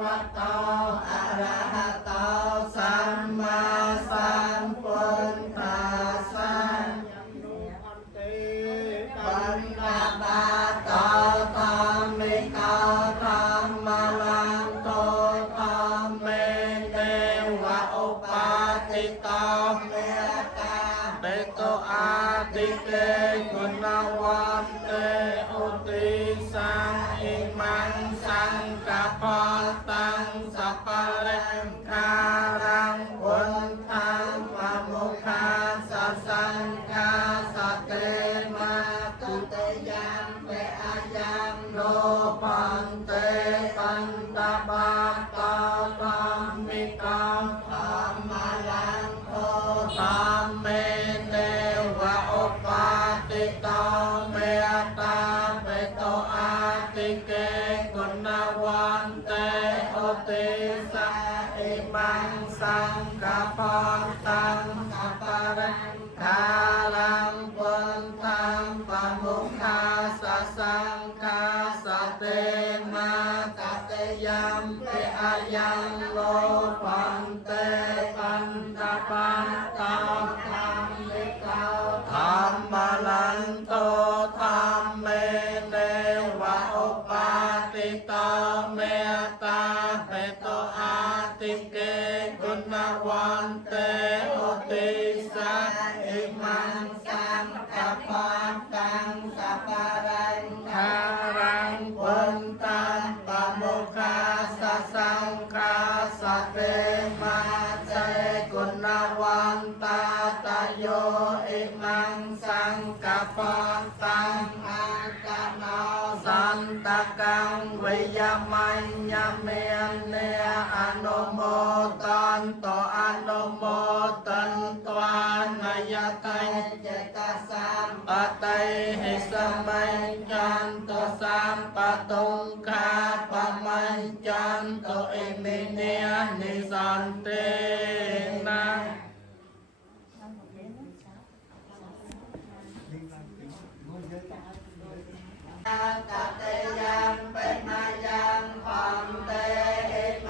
วะโตอะระหะโตสัมมาสัมพุทธัสสะปัญญาบาโตธรรมิโกธรรมลังโตธรรมเมเตวะอุปาติโตเมตาเปโตอาติเกกุณวันเตอุติสังอิมังสังกัปปะตังสัพพะเรมคารังพุทธังวะมุขาสัสสังฆาสัตเตมาตุเตยังเปอายังโลปันเตปันตาบาตาธรรมิกาธรรมลังโทธรรมเมเตวะอุปาติโตเมตาเปโตอาติเกกุณวันเตโอติสะอิมังสังกัปปะตังสัพพะเรคารังพุทธังปะมุขาสัสสังฆาสัตเตมาตัตยัมเปอายังโลปันเตปันตาปาตาธรรมิกาธรรมลันโตธรรมเมเนวะอุปาติโตเมตาเปโตอาติเกกุณวันเตโอติสะอิมังสังกัปปะตังสัพพะเรนคารังพุทธังปะโมคคาสัสสังฆาสัตเตมาเตกุณวันตาตโยอิมังสังกัปปะตังอังกโนสันตกังวิยมัญญเมเนอนุโมตันโตอนุโมตันตวานายตังเจตสัมปะเตหิสมัญจันโตสัมปะตุงคาปะมัญจันโตอิมิเนนิสันเตนะตัตยังเป็นมายังพันเตอิเม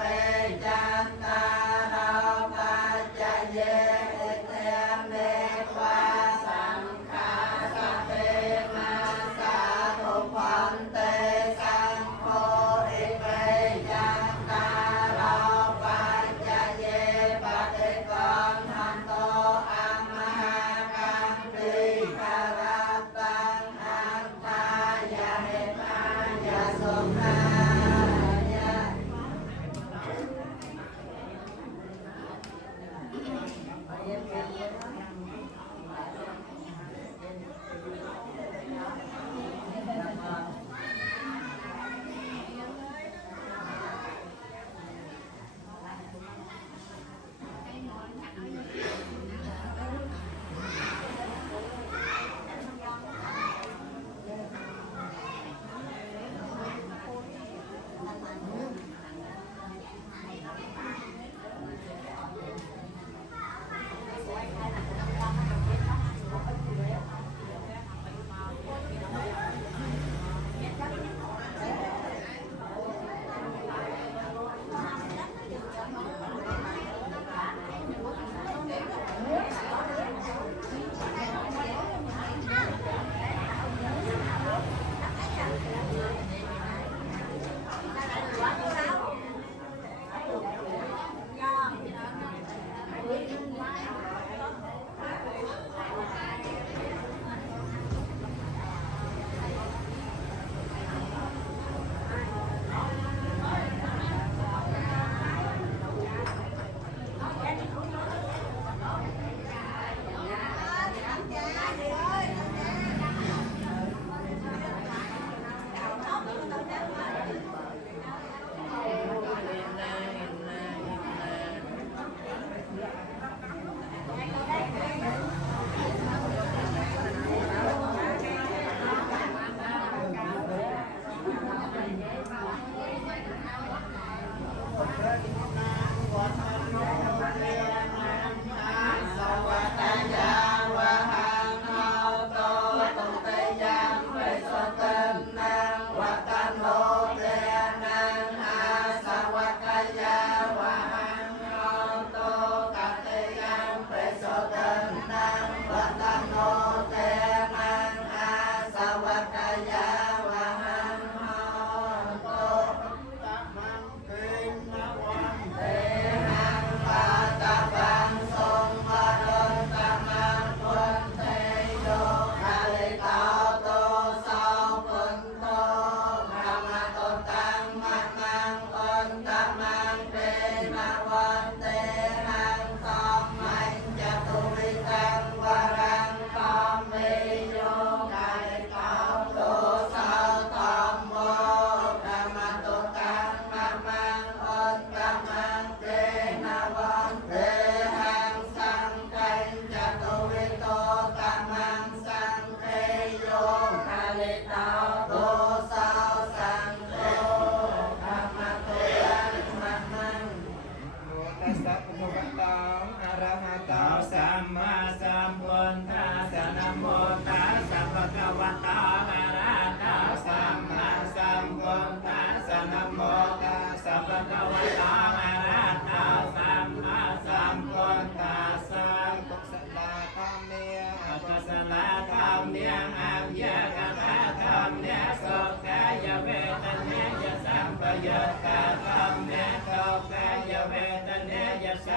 จันตาราปัจจเยเตเนวาสังฆาสัพเพมาสาธุพันเตสังโฆอิเมจันตาราปัจจเยปฏิกังหันโตอัมมหากังติคาราตังอัตตายะเหมายะสมหายะ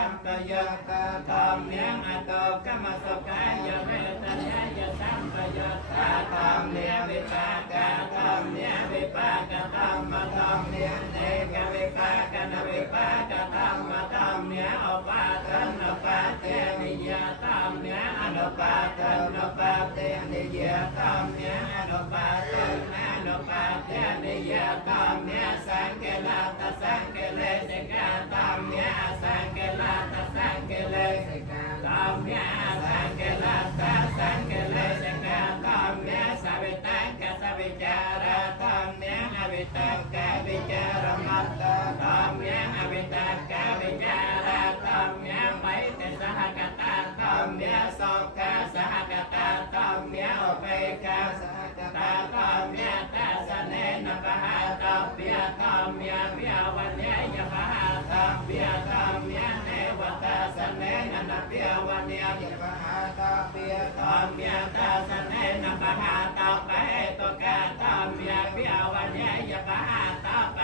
สัมปยตตาธรรมเนียงอโตกรรมสกายเวตัญญายสัมปยตตาธรรมเนียงวิปากาธรรมเนียงวิปากธรรมธรรมเนียงเอกวิปากนวิปากธรรมธรรมเนียงอปาทันนปาเตนิยธรรมเนียงอนุปาทันนปาเตนิยธรรมเนียงอนุปาทันอนุปาเตนิยธรรมเนียงสังเกลาตสังเกเลสิกาธรรมเนียงสังเกลาตสังเกเลสิกาธรรมเนียงสังเกลาตสังเกเลสิกาธรรมเนียงสัพพิตังกสัพพิจาระธรรมเนียงอวิตังกวิจารมัตตธรรมเนียงอวิตังกวิจาระธรรมเนียงไว้เตสหกตาธรรมเนียงสกขะสหกตาธรรมเนียงอุเบกขาสหกตาธรรมเนียงตัสเนนะปะหาตัพเปียธรรมเนียงวิอวันเนยปะหาตัพเปียธรรมเนียงเนวตัสเนนะเปียวันเนยปะหาตัพเปียธรรมเนียงตัสเนนะปะหาตัพเปตุกะธรรมเนียงวิอวันเนยปะหาตัพเป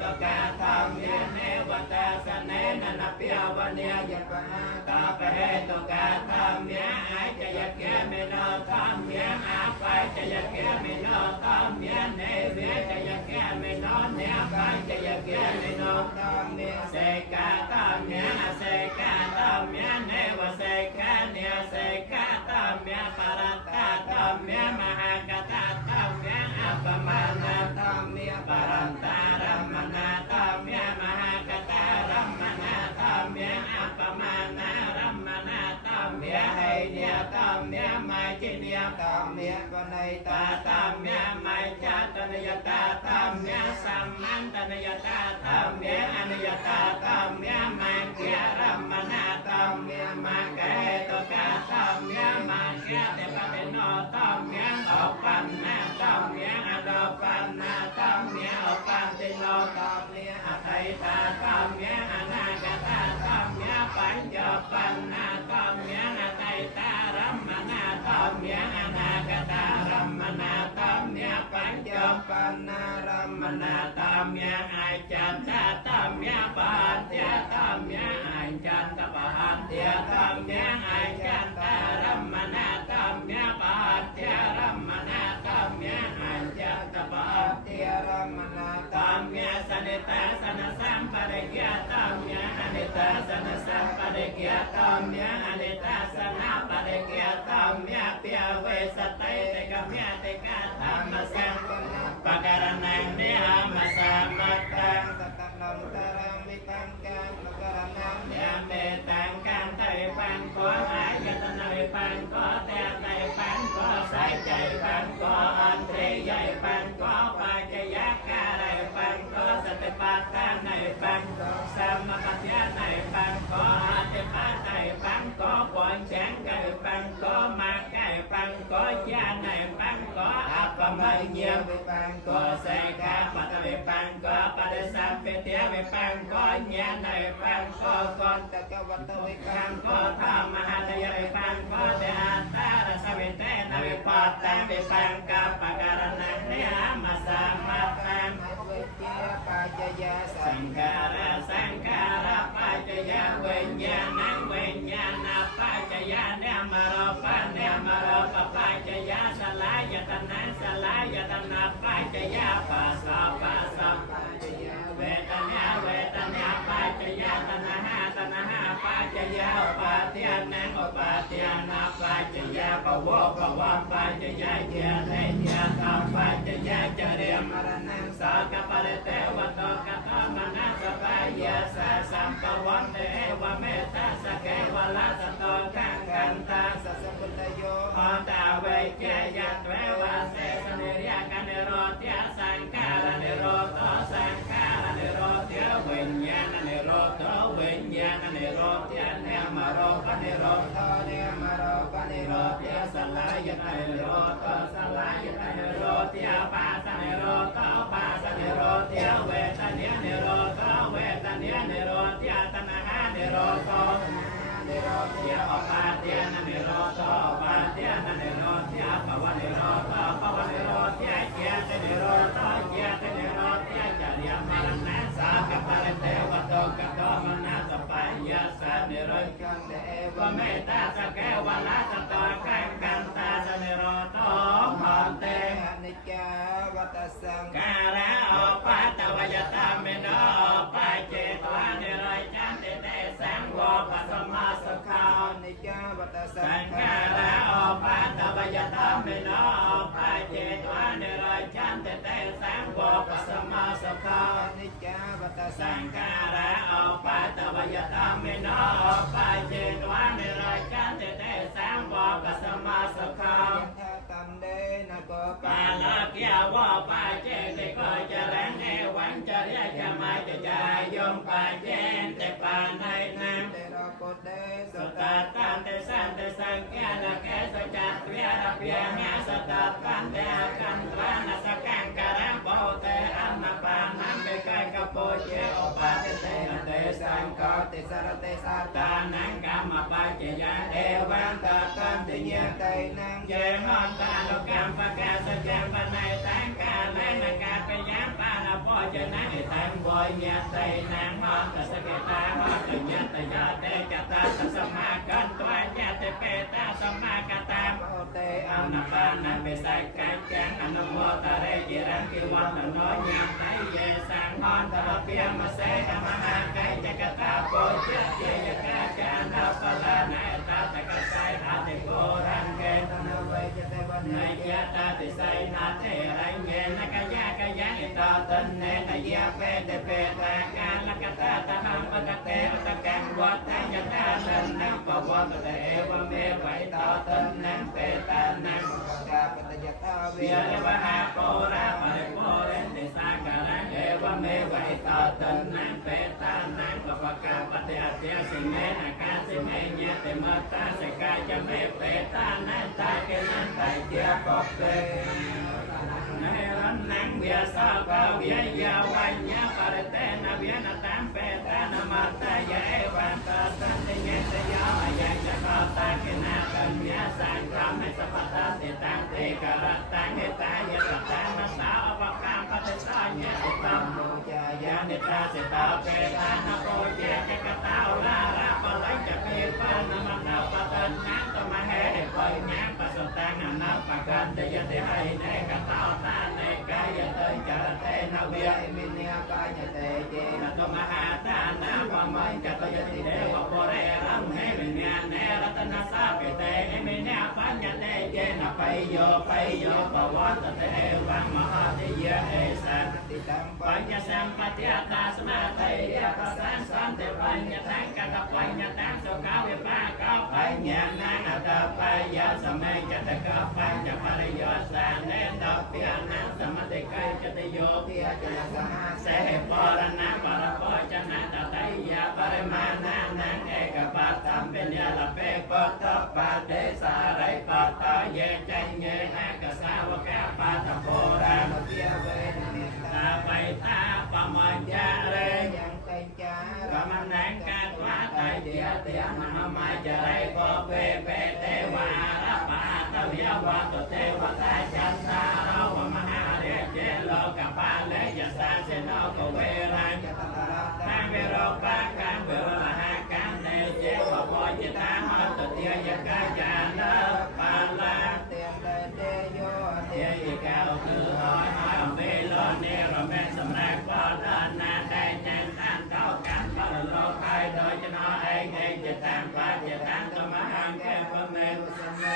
ตุกะธรรมเนียงเนวตัสเนนะเปียวันเนยปะหาตัพเปตุกะธรรมเนียงอาจจะยะเกเมโนธรรมเนียงอาไปจะยะเกเมโนธรรมเนียงเนเวจะยะเกเมโนเนียไปจะยะเกเมโนธรรมเนียเสกะธรรมเนียเสกะธรรมเนียเนวเสกะเนียเสกะธรรมเนียปรัตตะธรรมเนียมหากตะธรรมเนียอัปปมานะธรรมเนียปรัตตารัมมนาธรรมเนียมหากตะรัมมนาธรรมเนียอัปปมานะรัมมนาธรรมเนียให้เนียธรรมเนียไมจิเนียธรรมเนียปนัยตาธรรมเนียไมจัตตนยตาธรรมเนียสัมมันตนยตาธรรมเนียอนุยตาธรรมเนียไมเกียรัมมนาธรรมเนียมาเกตุกะธรรมเนียมาเกเตปะเตโนธรรมเนียอปันนาธรรมเนียอโดปันนาธรรมเนียอปันติโนธรรมเนียอไทตาธรรมเนียอนาคตาธรรมเนียปัญญปันนาธรรมเนียอไทตารัมมนาธรรมเนียอนาคตารัมมนาธรรมเนียปัญญปันนารัมมนาธรรมเนียอาจันตาธรรมเนียปาเตียธรรมเนียอาจันตปะหันเตียธรรมเนียอาจันตารัมมนาธรรมเนียปาเตียรัมมนาธรรมเนียอาจันตปะหันเตียรัมมนาธรรมเนียสนิตาสนสัมปะเดกิยธรรมเนียอนิตาสนสัมปะเดกิยธรรมเนียอนิตาสนาปะเดกิยธรรมเนียเปียเวสตัยเตกะเมียเตกะธรรมสังปะการนังเนียมัสสะมัตตังสัตตนันตรังวิปังกังปะการนังเนียเมตังกังไตปังโกอายตนะวิปังโกเตไตปังโกสายใจปังโกอันเทใหญ่ปังโกปัจจยกะไรปังโกสติปัฏฐานในปังโกสัมมาปัญญาในปังโกอธิปัฏฐานปังโกปอนแสงไก่ปังโกมาไก่ปังโกญาในปังโกอัปปมัญญาวิปังโกเสกะปัตตวิปังโกปฏิสัมปิเตวิปังโกญาในปังโกกอนตะกวัตวิปังโกธรรมหาทยวิปังโกเตหัตตารสวิเตนะวิปัตตังวิปังกัปปะการนังเนียมัสสะมัตตังวิเตียปัจจยาสังขาระปัจจยาวิญญาณังวิญญาณปัจจยาเนมโรปันเนมโรปปัจจยาสลายตนะสลายตนะปัจจยาปัสสะปัสสะปัจจยาเวทนาปัจจยาตนะหาปัจจยาอุปาทานังอุปาทานาปัจจยาภวะปัจจยาเจริญญาธรรมปัจจยาเจริญมรณังสากปะเรเตวะโตกะตมนะสปายาสะสัมปวันเตวะเมตตาสเกวะลาสโตกังกันตาสัสพุทธโยโหตาเวเกยัตเววะเสสนิริยกันนิโรธยาสังขารนิโรธสังขารนิโรธยวิญญาณนิโรธวิญญาณนิโรธยเนมโรปนิโรธเนมโรปนิโรธยสลายตนิโรธสลายตนิโรธยปาสนิโรธปาสนิโรธยเวทเนนิโรธเวทเนนิโรธยตนะหานิโรธนิโรธยอปาเตียนนิโรธปาเตียนนิโรธยปวนิโรธปวนิโรธยเจตนิโรธเจตนิโรธยจริยมรณะสากปะเรเตวะโตกะโตมนะสปายาสนิ ปเมตาสเกวลาสตอกังกันตาสนิโรโตหันเตอนิจจาวัตสังการะอปัตตวยตามิโนปะเจตวานิโรจันติเตสังโวปัสมาสขะอนิจจาวัตสังการะอปัตตวยตามิโนปะเจตวานิโรจันติเตสังโวปัสมาสขะอนิจจาวัตสังการะอปัตตวยตามิโนปะเจตวานิโรจันติเตสังโวปัสมาสขะตัมเดนะโกปาลาเกียวะปะเจติโกจะแรงเอวังจะเรียจะมาจะจายมปะเจนเตปาในน้ำเตระโกเตสตาตันเตสันเตสังแกนะแกสจัตเวียระเพียงสตาปันเตอากันตรานะสกังการะโบเตอันนาปานัมเบกายกโปเจโอปะเตเตนะเตสังกอเตสระเตสัตตานังกามปะเจยะเอวันตาตันเตเยไตนังเยหอนตาโลกัมปะกาสจัมปะในตังกาเลนะกาเปยามปานะโพเจนะเอตังโบเยไตนังหอนตสเกตาหอนตเยตยะเตกตาสมากันตวัญญะเตเปตาสมากตาโมเตอนาปานะเปสักกังจังอนุโมตเรจิรังกิวันโนญะไตเยสังหอนตระเปียมะเสธมหาไกจักตาโพเจเจยกาจานาปลานะตาตะกะไสอาติโกรังเกตนะเวจเตวันเนยะตาติไสนาเตรังเยนะกะยะกะยะอิตาตันเนนะยะเปเตเปตากาลกะตาตะหังปะกะเตอตะกังวัตตัญญตาตันนังปะวัตเตเอวเมไวตาตันนังเปตานังปะกะปะตะยตาเวเรวะหาโประปะริโปเรนติสากะรังเอวเมไวตาตันนังเปตานังปะกะปะเตอเตสิเมนะกาสิเมเยเตมะตาสกายะเมเปตานันตาเกนันไตเจียปะเปในรันนังเวียสาวกาเวียยาวัญญาปะเรเตนะเวียนะตังเปตานะมาตายะเอวันตาสันติเยตยายังจะกตาเกนะตัญญาสังกรรมให้สัพพตาสิตังเตกะระตังเฮตายะตังนะสาอปกามปะเตสาญะติตัมโมจายะนิตาสิตาเปตานะโปเจจะกตาอุลาระปะไลจะเปปานะมะนาปะตัญญะตมะเฮปะญะปะสตังอนัปปะกันเตยะเตให้เนกะตาตาเนกายะเตจาเตนะเวียอิมิเนกายะเตเจนะตมหาตานะปะมัญจะตยติเดวะโปเรรัมเฮมิญาเนรัตนะสาเปเตเอมิเนปัญญเตเจนะไปโยปะวัตเตเอวังมหาเตยะเอสันติตังปัญญสัมปติอัตตาสมาเตยะปัสสังสันเตปัญญตังกตปัญญตังสุขะวิปากะปัญญานังอัตตปัญญาสมัยจะตะกะปัญญปริโยสันเนตเปียนังสมติไกจตโยเปียจนะสหเสปรณะปรโพจนะตไตยะปริมาณานังเอกปัตตัมเป็นยาลเปปัตตปะเดสาไรปัตตเยจัญเยนะกสาวกะปัตตโพราเปียเวนะเมตตาไปตาปมัญญะเรยังไตจารมนังกาตวะไตเดียเตียมหมาจะไรโกเปเปเตวาระปาตเวียวะตเทวตาจันตาราวมหาเรเจโลกปาเลยะสาเสนโกเวรังทังเวโรปะกังเวโรหะกังเนเจปะโพจิตาหะตเตียยะกะจานะปาลาเตียเตเตโยเตียยิกาวคือหอยเมโลเนโรเมสำนักปอดานาได้นันตันเท่ากันปรโลกายโดยจะนอเองเองจะตามปาจะตามตมหังแก่พระเมรุสมะ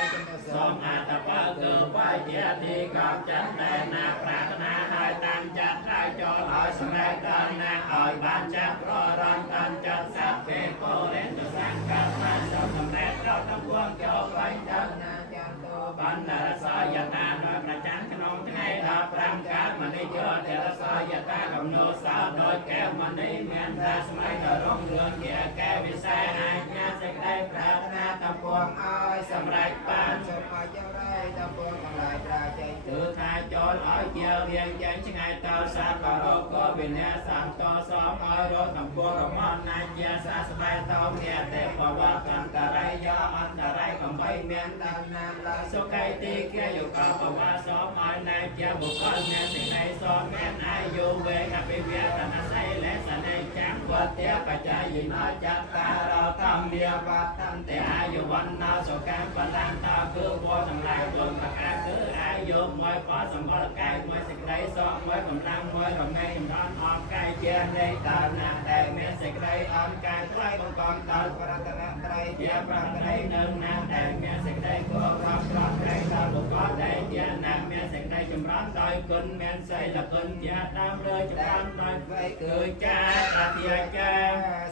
สมอาตปะคือปาเจติกับจันเตนาปรารถนาให้ตันจัดได้จอลอยสมัยตอนนาอ่อยบ้านจักรอรันตันจัดสัพเพโกเรนตุสังกัปมันจงสำเร็จเราทั้งปวงเจ้าไปจักนาจันโตปันนารสายตาโดยประจันขนมให้ดาปรังกัดมันได้เจอเทรสายตากำโนสาวโดยแก้วมันได้เมียนราสมัยกระรงเรืองเกี่ยแก้วิสัยอาญาเสกได้ปรารถนาตำปวงอ้อยสำเร็จปานสมัยเจ้าได้ตำปวงทั้งหลายปราใจถือทายโจรอ้อยเกี่ยวเรียงยันชิงไงเต่าสาปะโรโกวินเนสามต่อสองอ้อยรถตำปวงรมอนนันยาสาสมัยเต่าเมียแต่ปว่ากันตะไรยออันตะไรของใบเมียนดำน้ำลายสุขัยตีเกี่ยวอยู่กับปว่าสองอ้อยนายเจ้าบุคคลเมียนสิ่งในสองแม่นายอยู่เวหไปเวียนนาไซและส ในจังวัดเตียปัจจายิโนจัตตาเราทำเบียวัดทันเตอายุวันนาสุขังพลังตาคือวัวทั้งหลายตัวประกาศคืออายุมวยพอสมบูรณ์กายมวยสิกได้สองมวยกำลังมวยของในร้อนออกกายเจียนในตาหน้าแต่เมียสิกได้อ่อนกายใกล้กองตาปรัตนะไตรเจียปรัตนะหนึ่งนาแต่เมียสิกได้ก็รับร้อนได้ตาบุกก็ได้เจียนาเมียสิกได้จำร้อนโดยคุณเมียใส่ละคุณเจียตามเลยจำร้อนโดยไฟคือจ้าตาเทียจ้า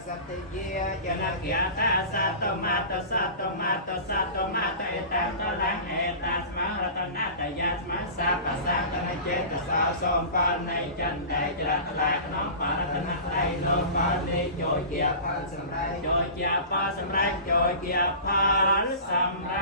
สัตเยียจะนักเกียรตาสัตมาตสัตมาตสัตมาตเอตังตลังเอตัสมารัตนาตยาสมาสัพพสังตนเจตสาวสมปานในจันไดจรัตลายน้องปารัตนาไดโนปาลิโจเกียพันสำไรโจเกียพาสำไรโจเกียพาสำไร